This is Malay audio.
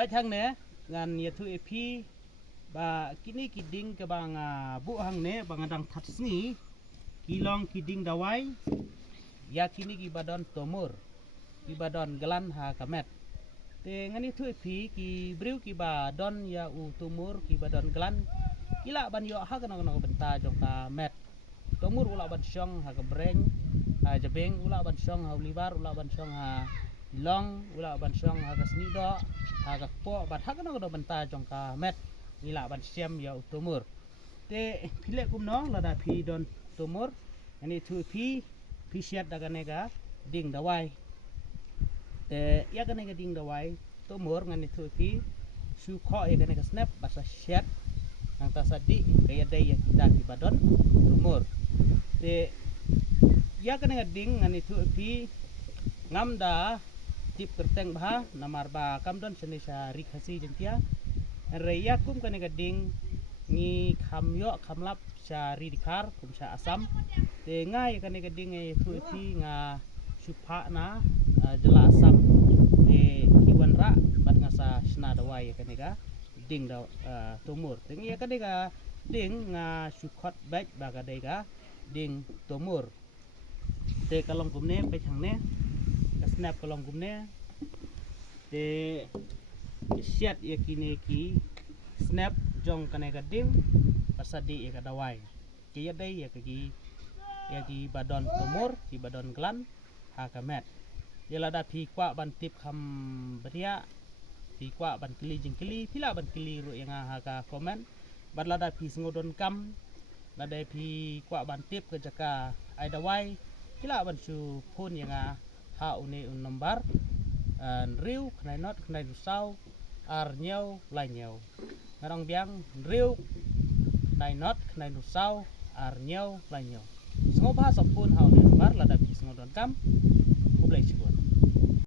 ไปทางเหนืองานยะทุเอพีบากินี่กิดิงกะบางบุหังเนบางดังทัดสนีki long ki ding dawai ya kini ki badon tomur ki badon gelan ha kamet te ngani thu phi ki briu ki badon ya u tomur ki badon gelan kila ban yo ha kana kana benta jong ta met tomur ula ban syong ha ka breng ha jabeng ula ban syong ha libar ula ban syong ha long ula ban syong ha ka sni do ha ka po bat ha kana kana benta jong ka met ila ban syam ya u tomur te phile kum nong la da phi don tomur ani thu phi siat daga nega ding dawai te ya ga nega ding dawai tomur ngani thu phi su kho ya ga nega snap basa siat ang ta sadi kaya day ya kita ki badon tomur te ya ga nega ding ngani thu phi ngam da tip kerteng bha namar ba kamdon senisha rikhasi jentia reya kum ga nega ding ni khamyo khamlap syari dikar kum sya asam te ngai kan ne gading e thuti nga supha na jela asam te kiwan ra bat ngasa sna dawai kan ga ding da tomur te ngi kan ga ding nga sukhot bek ba ga de ga ding tomur te kalong kum ne pe thang ne ka snap kalong kum ne te siat ye kine ki snap jong kan ga ding pasadi ya ka dawai kiya day ya ki badon tomur ki badon glan ha ka met yala da phi kwa ban tip kham bria phi kwa ban kili jingkili phila ban kili ru yang ha ka comment badla da phi sngodon kam la da phi kwa ban tip ke jaka ai dawai phila ban su phun yang ha une un number riu khnai not khnai du sau ar nyau lai nyau ngarong biang riu nai not nai nu sau ar nyau lai nyau sngo ba sa pun hau ne bar la da phi sngo don kam